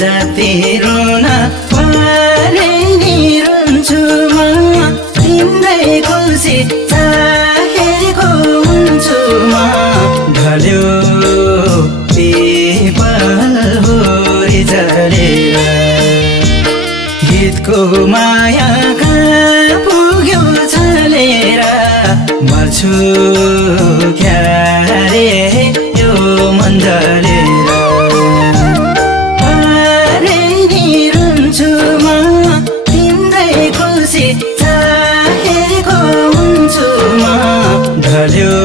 जति रुन परे नि रुन्छु म तिम्रै खुसी चाहेको हुन्छु म ढल्यो पिपल हुरी झरेर गीतको माया कहाँ पुग्यो छलेर मर्छु क्यारे यो मन जलेर परे नि रुन्छु म तिम्रै खुसी चाहेको हुन्छु म ढल्यो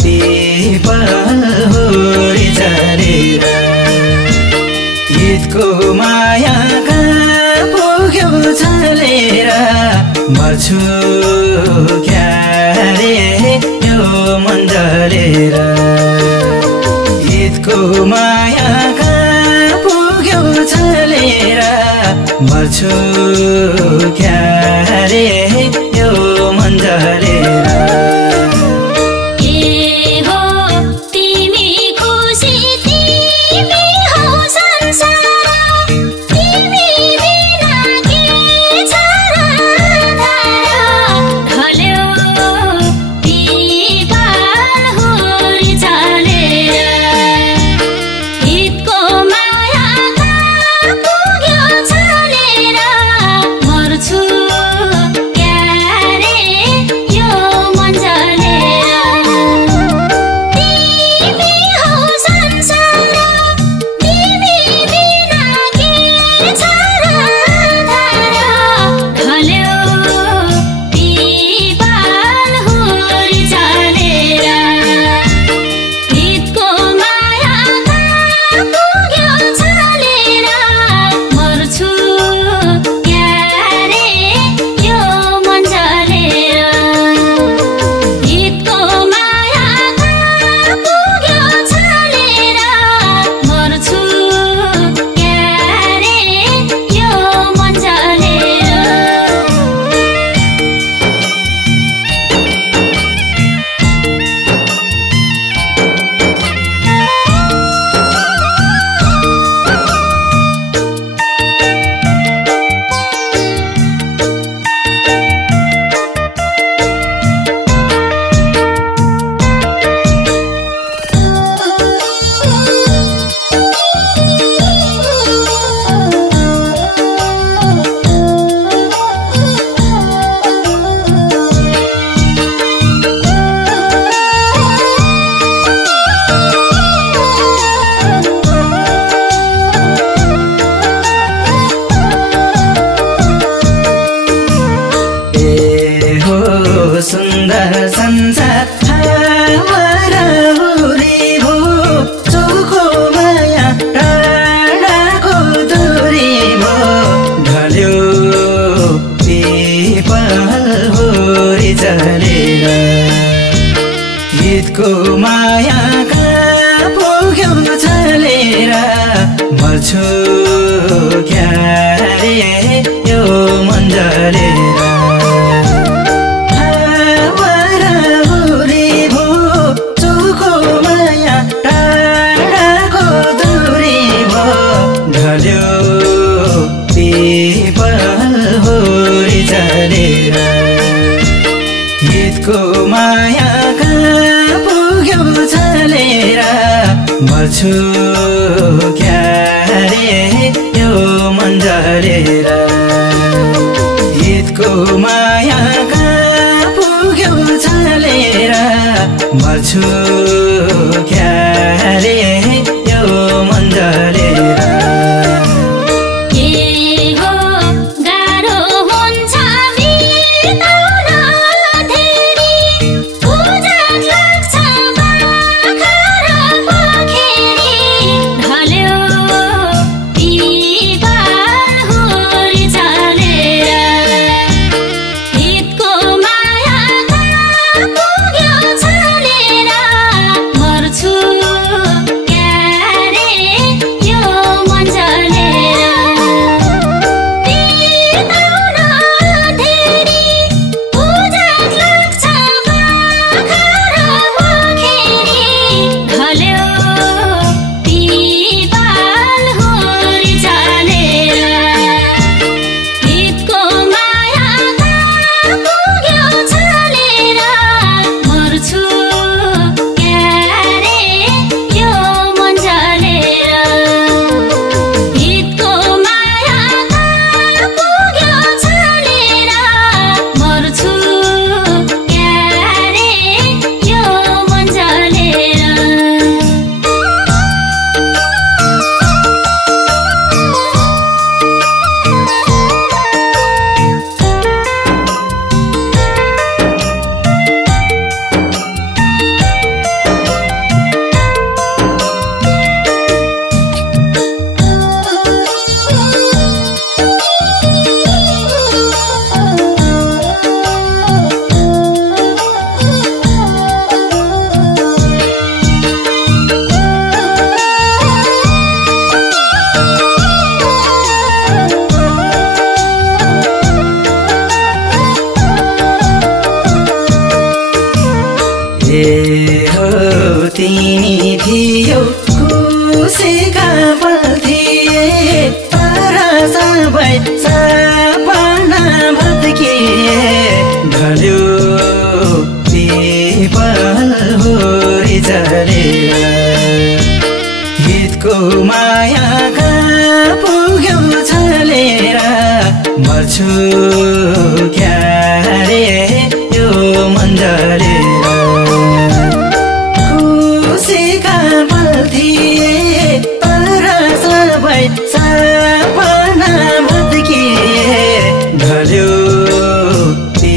पिपल हुरी झरेर गीतको माया कहाँ पुग्यो छलेर मर्छु क्यारे यो मन जलेर गीतको माया कहाँ पुग्यो छलेर मर्छु क्यारे यो मन जलेर सुन्दर संसार हाम्रा हुरी भो चोखो माया टाढाको दूरी भो ढल्यो पिपल हुरी झरेर गीतको माया कहाँ पुग्यो छलेर मर्छु क्यारे यो मन जलेर गीतको माया कहाँ पुग्यो छलेर मर्छु क्यारे यो मन जलेर गीतको माया कहाँ पुग्यो छलेर मर्छु क्यारे यो मन जलेर ढल्यो हितको माया कहाँ पुग्यो छलेर मर्छु क्यारे यो मन जलेर खुसीका पल थिए तर सबै सपना भत्किए ढल्यो ती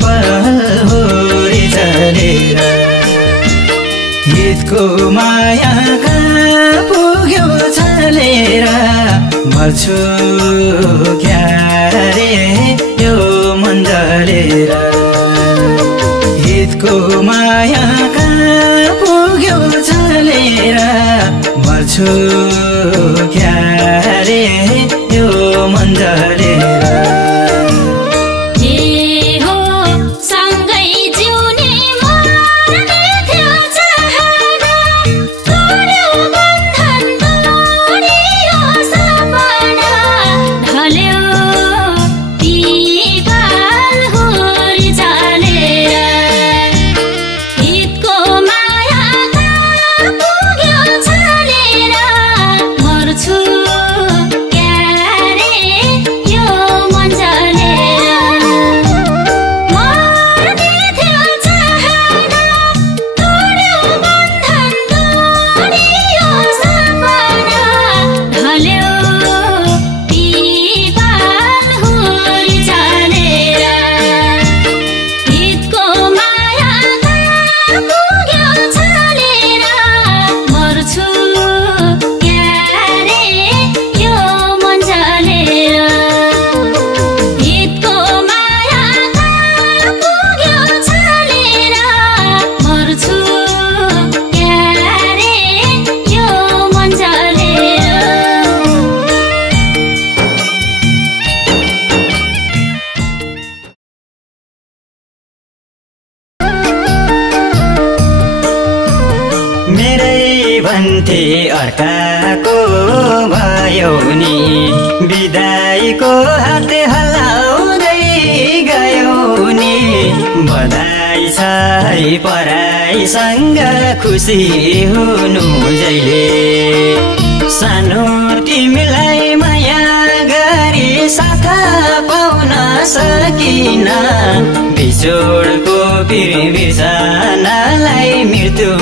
पल होरी जलेर हितको माया कहाँ पुग्यो छलेर मर्छु क्यारे यो मन जलेर हितको माया कहाँ पुग्यो छलेर मर्छु क्यारे यो मन जलेर भन्थे अर्काको भयो नि बिदाईको हात हल्लाउँदै गयो नि बधाई छ है पराईसँग खुसी हुनु जहिले सानो तिमीलाई माया गरी साथ पाउन सकिन बिछोडको बिर्सनालाई मृत्यु